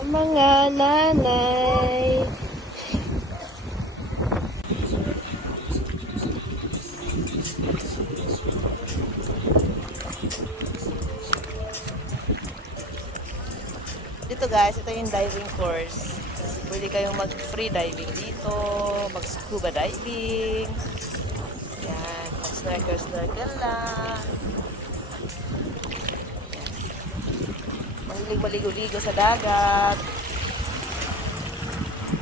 Ang mga nanay. Dito guys, ito yung diving course. Pwede kayong mag-free diving dito, mag-scuba diving. Yan, mag-snorkel lang. Mahilig maligo-ligo sa dagat.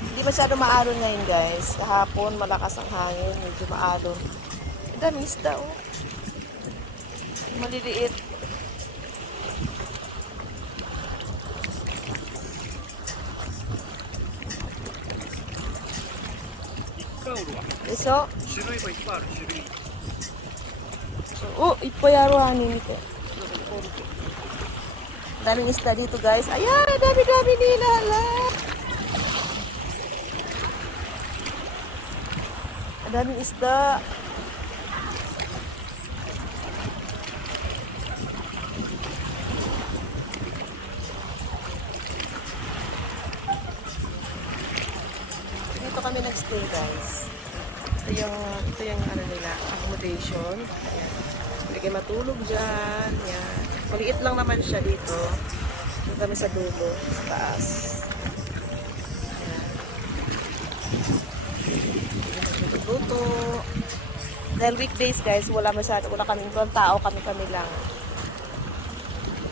Hindi masyado maalon ngayon guys. Kahapon malakas ang hangin, medyo maalon. Ang daming isda oh. Maliliit. So, oh, ipayaruhanin ito. Daming isda dito guys. Ayan, dami-dami nila. Hala. Daming isda. Dito kami nagstay guys. Ito yung ano nila, accommodation. Ayan. Pwede kayo matulog dyan. Yan. Maliit lang naman siya dito. Dito kami sa dulo, sa taas. Ayan. Luto. Dahil weekdays guys, wala kaming tao, kami lang.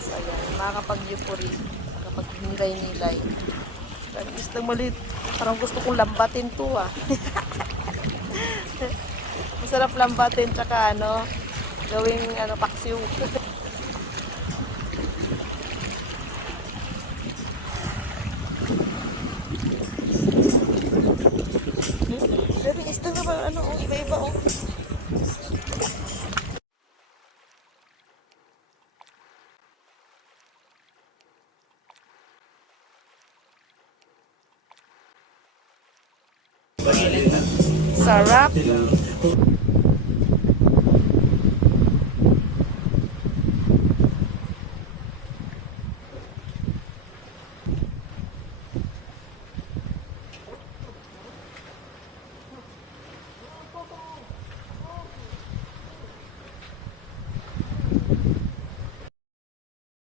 So ayan, makakapag-euphoria, makakapag-nilay-nilay. Pero isang maliit, parang gusto kong lambatin to ah. Masarap lambatin, tsaka gawing paksiw. Pero isda na ba, iba-iba oh. Sarap.